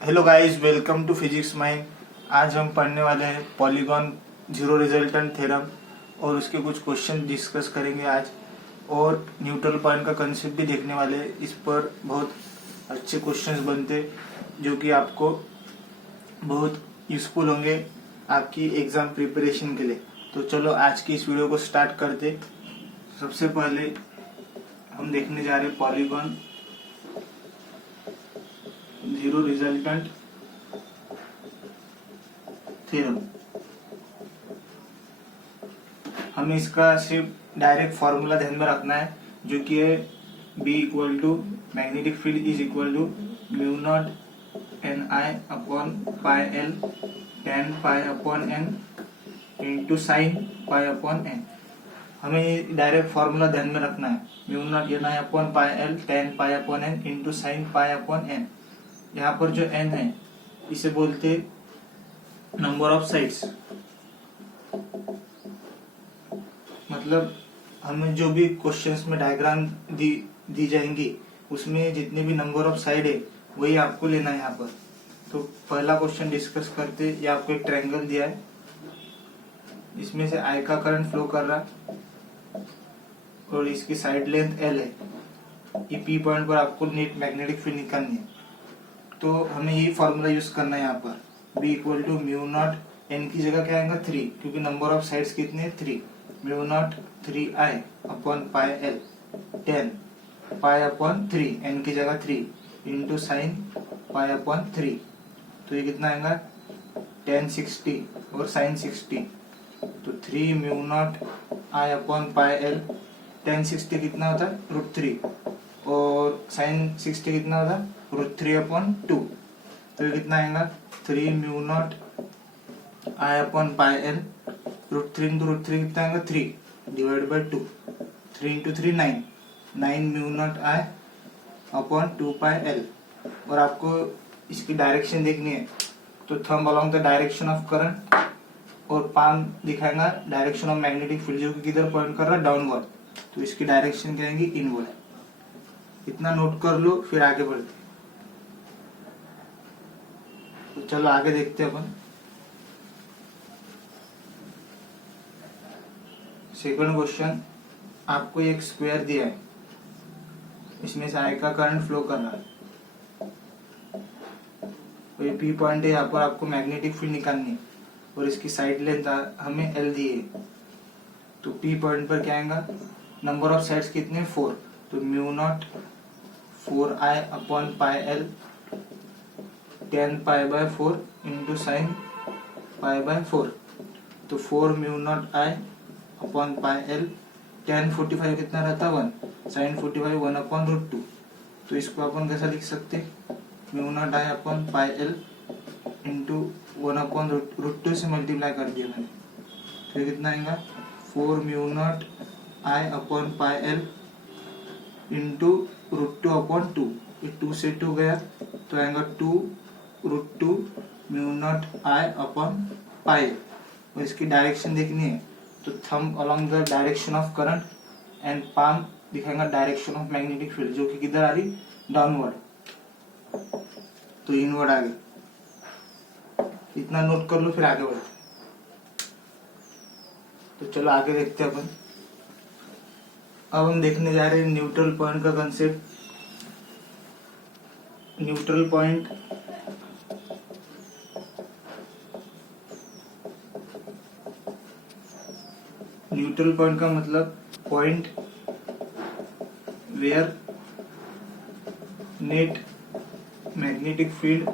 Hello guys, welcome to physics mind. आज हम पढ़ने वाले हैं पॉलीगॉन जीरो रिजल्टेंट थ्योरम और उसके कुछ क्वेश्चन डिस्कस करेंगे आज। और न्यूट्रल पॉइंट का कंसेप्ट भी देखने वाले हैं। इस पर बहुत अच्छे क्वेश्चंस बनते जो कि आपको बहुत यूजफुल होंगे आपकी एग्जाम प्रिपरेशन के लिए। तो चलो आज की इस वीडियो को स्टार्ट करते। सबसे पहले हम देखने जा रहे हैं पॉलीगॉन जीरो रिजल्टेंट थ्योरम। हमें इसका सिर्फ डायरेक्ट फॉर्मूला ध्यान में रखना है, जो कि है B equal to magnetic field is equal to mu naught N I upon pi L ten pi upon N into sine pi upon N. हमें डायरेक्ट फॉर्मूला ध्यान में रखना है, mu naught N I upon pi L ten pi upon N into sine pi upon N. यहाँ पर जो n है इसे बोलते नंबर ऑफ साइड्स। मतलब हमें जो भी क्वेश्चंस में डायग्राम दी जाएंगी उसमें जितने भी नंबर ऑफ साइड है वही आपको लेना है यहाँ पर। तो पहला क्वेश्चन डिस्कस करते। ये आपको एक ट्रायंगल दिया है, इसमें से I का करंट फ्लो कर रहा और इसकी साइड लेंथ L है। ये P पॉइंट पर आपको नेट मैग्नेटिक फील्ड निकालनी है। तो हमें यही फॉर्मूला यूज करना है यहाँ पर। B equal to mu naught N की जगह क्या आएगा 3, क्योंकि नंबर ऑफ साइड्स कितने हैं 3। Mu naught 3I upon pi L 10 pi upon 3 N की जगह 3 इंटू साइन पाई अपॉन 3। तो ये कितना आएगा 1060 और साइन 60। तो 3 mu not I upon pi L 1060 कितना होता है √3 और साइन 60 कितना होता है √3 अपॉन 2। तो ये कितना आएगा 3 mu not I upon pi L √3 into √3 कितना आएगा 3 divide by 2। 3 into 3 9 mu not I upon 2 pi L. और आपको इसकी डायरेक्शन देखनी है तो thumb along the direction of current और पाम दिखाएगा डायरेक्शन ऑफ मैग्नेटिक फील्ड, जो कि किधर पॉइंट कर रहा है डाउनवर्ड। तो इसकी डायरेक्शन क्या आएगी इनवर्ड। इतना नोट कर लो, फिर आगे बढ़ते। तो चलो आगे देखते हैं अपन। सेकंड क्वेश्चन, आपको एक स्क्वायर दिया है, इसमें से I का करंट फ्लो कर रहा है और ये P पॉइंट है, यहाँ पर आपको मैग्नेटिक फील्ड निकालनी है और इसकी साइड लेंथ हमें L दी है। तो P पॉइंट पर क्या आएगा, नंबर ऑफ साइड्स कितने 4। तो mu naught 4I upon pi L 10 pi by 4 into sine pi by 4। तो 4 mu naught I upon pi L 10 45 कितना रहता है 1 साइन 45 1 अपॉन √2। तो इसको अपन कैसा लिख सकते, mu naught I upon pi L into 1 upon √2 से मल्टीप्लाई कर दिया मैंने। तो कितना आएगा 4 mu naught I upon pi L into √2 upon 2। ये 2 से 2 गया तो आएगा 2 √2 mu naught I upon pi. और इसकी डायरेक्शन देखनी है तो thumb along the direction of current and palm दिखाएगा डायरेक्शन ऑफ मैग्नेटिक फील्ड, जो कि किधर आ रही डाउनवर्ड। तो इनवर्ड आ गया। इतना नोट कर लो, फिर आगे बढ़ते। तो चलो आगे देखते हैं अपन। अब हम देखने जा रहे हैं न्यूट्रल पॉइंट का कंसेप्ट। न्यूट्रल पॉइंट का मतलब point where net magnetic field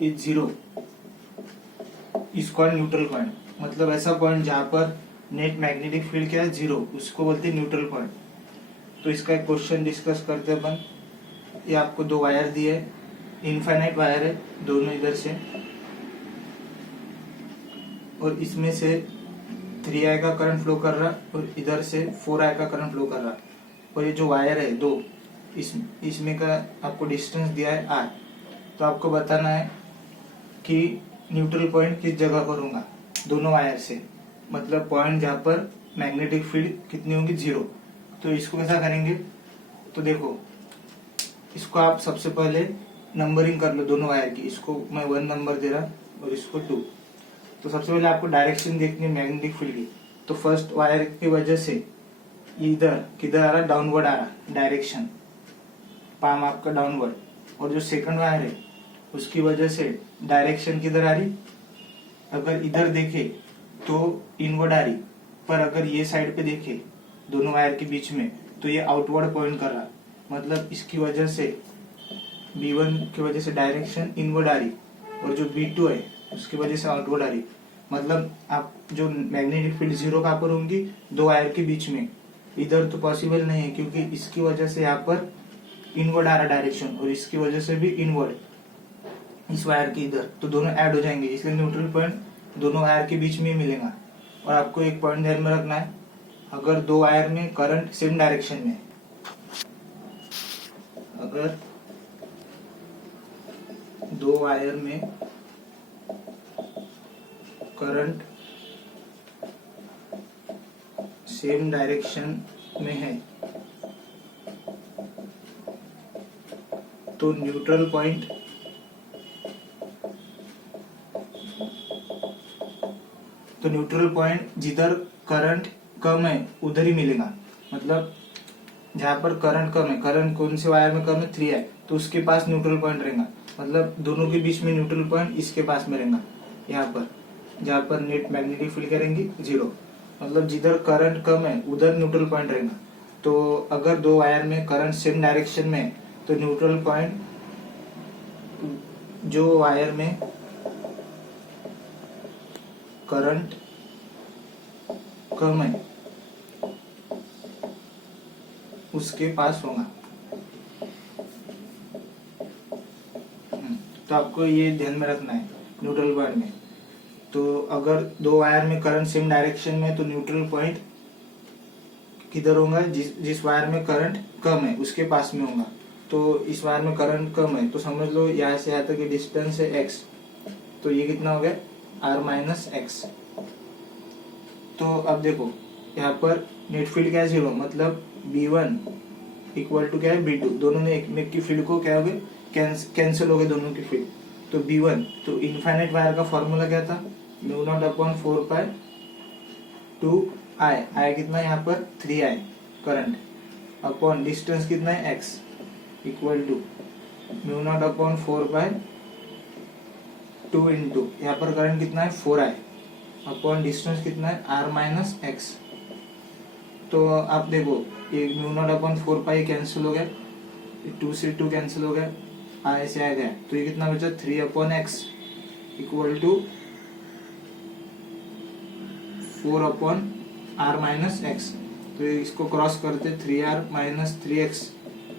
is 0 is called neutral point. मतलब ऐसा पॉइंट जहां पर नेट मैग्नेटिक फील्ड क्या है 0, उसको बोलते हैं न्यूट्रल पॉइंट। तो इसका एक क्वेश्चन डिस्कस करते अपन। ये आपको 2 वायर दिए है, इनफाइनाइट वायर है दोनों इधर से, और इसमें से 3I का करंट फ्लो कर रहा और इधर से 4I का करंट फ्लो कर रहा। और ये जो वायर है 2, इसमें का आपको डिस्टेंस दिया है R। तो आपको बताना है कि न्यूट्रल पॉइंट किस जगह पर होगा दोनों वायर से। मतलब पॉइंट जहाँ पर मैग्नेटिक फील्ड कितनी होगी 0। तो इसको कैसा करेंगे, तो देखो इसको आप सबसे पहले नंबरिंग कर लो दोनों वायर की। इसको मैं 1 नंबर दे रहा और इसको 2। तो सबसे पहले आपको डायरेक्शन देखनी है मैग्नेटिक फील्ड की। तो फर्स्ट वायर की वजह से इधर किधर आ रहा, डाउनवर्ड आ रहा डायरेक्शन, पाम आपका डाउनवर्ड। और जो सेकंड वायर है उसकी वजह से डायरेक्शन किधर आ रही, अगर इधर देखे तो इनवर्ड आ रही, पर अगर ये साइड पे देखे दोनों वायर के बीच में तो ये आउटवर्ड पॉइंट कर रहा। मतलब इसकी वजह से B1 की वजह से डायरेक्शन इनवर्ड आ रही और जो B2 है उसकी वजह से आउटवर्ड आ रही। मतलब आप जो मैग्नेटिक फील्ड जीरो कहाँ पर होंगी, दो वायर के बीच में। इधर तो पॉसिबल नहीं है क्योंकि इसकी वजह से यहाँ पर इनवर्ड आ रहा डायरेक्शन और इसकी वजह से भी इनवर्ड इस वायर के इधर, तो दोनों ऐड हो जाएंगे, इसलिए न्यूट्रल पॉइंट दोनों वायर के बीच में ही मिलेगा। और आपको एक पॉइंट ध्यान में रखना है, अगर दो वायर में करंट सेम डायरेक्शन में, अगर दो वायर में करंट सेम डायरेक्शन में है तो न्यूट्रल पॉइंट जिधर करंट कम है उधर ही मिलेगा। मतलब जहां पर करंट कम है, करंट कौन से वायर में कम है, 3 है, तो उसके पास न्यूट्रल पॉइंट रहेगा। मतलब दोनों के बीच में न्यूट्रल पॉइंट इसके पास में रहेगा, यहाँ पर जहां पर नेट मैग्नेटिक फील्ड करेंगी 0। मतलब जिधर करंट कम है उधर न्यूट्रल पॉइंट रहेगा। तो अगर दो वायर में करंट सेम डायरेक्शन में है तो न्यूट्रल पॉइंट जो वायर में करंट कम है उसके पास होगा। तो आपको ये ध्यान में रखना है न्यूट्रल पॉइंट में। तो अगर दो वायर में करंट सेम डायरेक्शन में तो न्यूट्रल पॉइंट किधर होगा, जिस वायर में करंट कम है उसके पास में होगा। तो इस वायर में करंट कम है तो समझ लो यहाँ से यहाँ तक ये डिस्टेंस है x, तो ये कितना हो गया r माइनस एक्स। तो अब देखो यहाँ पर नेट फील्ड क्या है 0, मतलब B1 इक्वल टू क्या है B2, दोनों ने एक की फील्ड को क्या हो गए कैंसिल हो गए दोनों की फील्ड। तो B1, तो इनफाइनाइट वायर का फॉर्मूला क्या था, mu naught upon 4 pi 2I, I कितना है यहाँ पर 3I करंट, अपॉन डिस्टेंस कितना है x equal to mu naught upon 4 pi 2 into यहाँ पर करंट कितना है 4I अपॉन डिस्टेंस कितना है r माइनस एक्स। तो आप देखो ये mu naught upon 4 pi cancel हो गया, 2 से 2 कैंसिल हो गया, I से आ गया, तो ये कितना बचा 3 upon X equal to 4 upon r minus X. तो इसको क्रॉस करते 3r minus 3x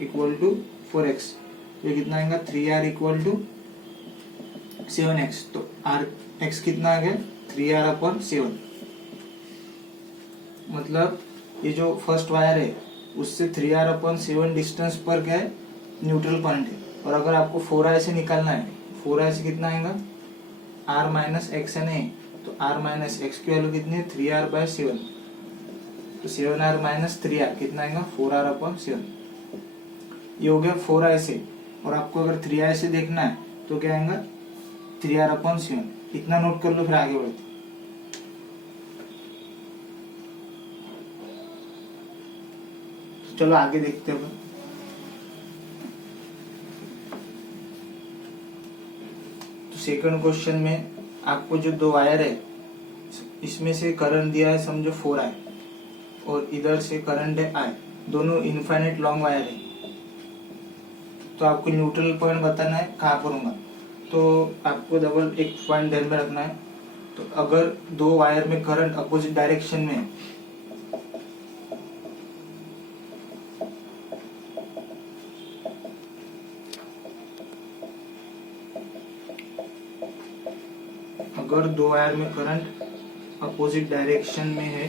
equal to 4x, ये कितना आएगा 3r इक्वल टू 7x। तो x कितना आ गया 3r अपॉन 7। मतलब ये जो फर्स्ट वायर है उससे 3r अपॉन 7 डिस्टेंस पर क्या है न्यूट्रल पॉइंट है। और अगर आपको 4i से निकालना है, 4i से कितना आएगा r माइनस एक्स है नहीं, तो r माइनस एक्स की वैल्यू कितनी है 3r बाय 7, तो 7r माइनस 3r कितना आएगा 4r अपॉन 7। ये हो गया 4i से। और आपको अगर 3i से देखना है तो क्या आएगा 3r अपॉन 7। इतना नोट कर लो फिर आगे बढ़ते। चलो आगे देखते हैं। तो सेकंड क्वेश्चन में आपको जो दो वायर है इसमें से करंट दिया है समझो 4I और इधर से करंट है I, दोनों इनफाइनाइट लॉन्ग वायर है। तो आपको न्यूट्रल पॉइंट बताना है कहाँ पर होगा। तो आपको डबल एक पॉइंट ध्यान में रखना है। तो अगर दो वायर में करंट अपोजिट डायरेक्शन में है अगर दो वायर में करंट अपोजिट डायरेक्शन में है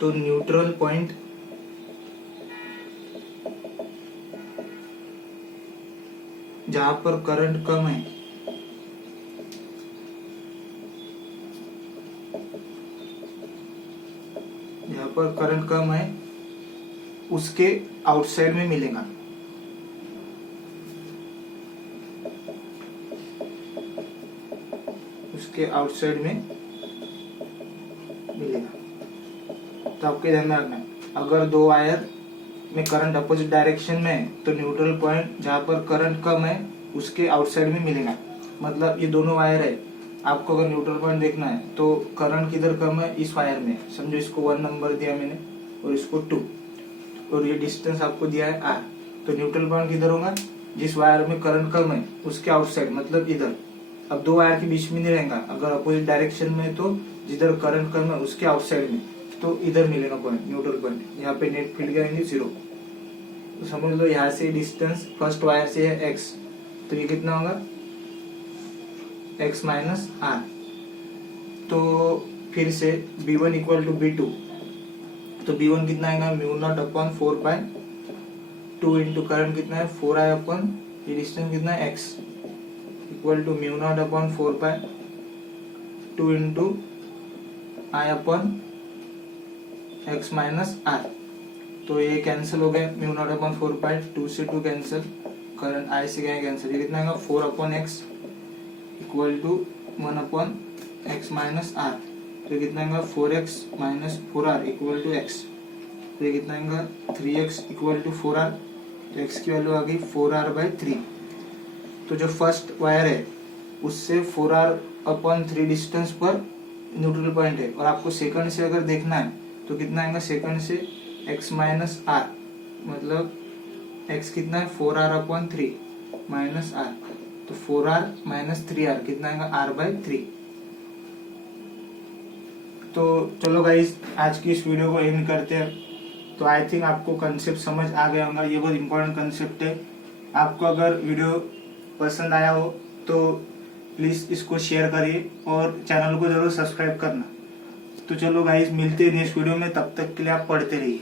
तो न्यूट्रल पॉइंट जहां पर करंट कम है उसके आउटसाइड में मिलेगा। उसके आउटसाइड में मिलेगा। तो आपके ध्यान में रखना है, अगर दो वायर में करंट अपोजिट डायरेक्शन में है तो न्यूट्रल पॉइंट जहां पर करंट कम है उसके आउटसाइड में मिलेगा। मतलब ये दोनों वायर है, आपको अगर न्यूट्रल पॉइंट देखना है तो करंट किधर कम है, इस वायर में। समझो इसको 1 नंबर दिया मैंने और इसको 2, और ये डिस्टेंस आपको दिया है r। तो न्यूट्रल पॉइंट किधर होगा, जिस वायर में करंट कम है उसके आउटसाइड, मतलब इधर। अब दो वायर के बीच में नहीं रहेगा, अगर अपोजिट डायरेक्शन में तो जिधर करंट कम है उसके आउटसाइड में, तो इधर मिलेगा पॉइंट, न्यूट्रल पॉइंट। यहाँ पे नेट फील्ड क्या आएंगे, 0। तो समझ लो यहाँ से डिस्टेंस फर्स्ट वायर से है x, तो ये कितना होगा, x माइनस r। तो फिर से b1 इक्वल टू b2, तो b1 कितना आएगा, μ0/4π2 इंटू करंट कितना है 4i अपन, ये डिस्टेंस कितना है x, equal to μ0/4π2 into i अपन x माइनस r। तो ये कैंसिल हो गया, μ0/4π2 से 2 कैंसिल, करंट i से क्या कैंसिल, ये कितना आएगा 4/x equal to 1/x minus r। तो कितना आएगा 4x minus 4r equal to x। तो ये कितना आएगा 3x इक्वल टू 4r। तो x की वैल्यू आ गई 4r/3। तो जो फर्स्ट वायर है उससे 4r/3 डिस्टेंस पर न्यूट्रल पॉइंट है, और आपको सेकंड से अगर देखना है तो कितना आएगा, सेकंड से x माइनस r, मतलब x कितना है 4r/3 माइनस r, तो 4r माइनस 3r कितना आएगा r/3। तो चलो गाइस, आज की इस वीडियो को एंड करते हैं। तो आई थिंक आपको कंसेप्ट समझ आ गया होगा, ये बहुत इंपॉर्टेंट कंसेप्ट है। आपको अगर वीडियो पसंद आया हो तो प्लीज इसको शेयर करिए और चैनल को जरूर सब्सक्राइब करना। तो चलो गाइस, मिलते हैं नेक्स्ट वीडियो में, तब तक के लिए आप पढ़ते रहिए।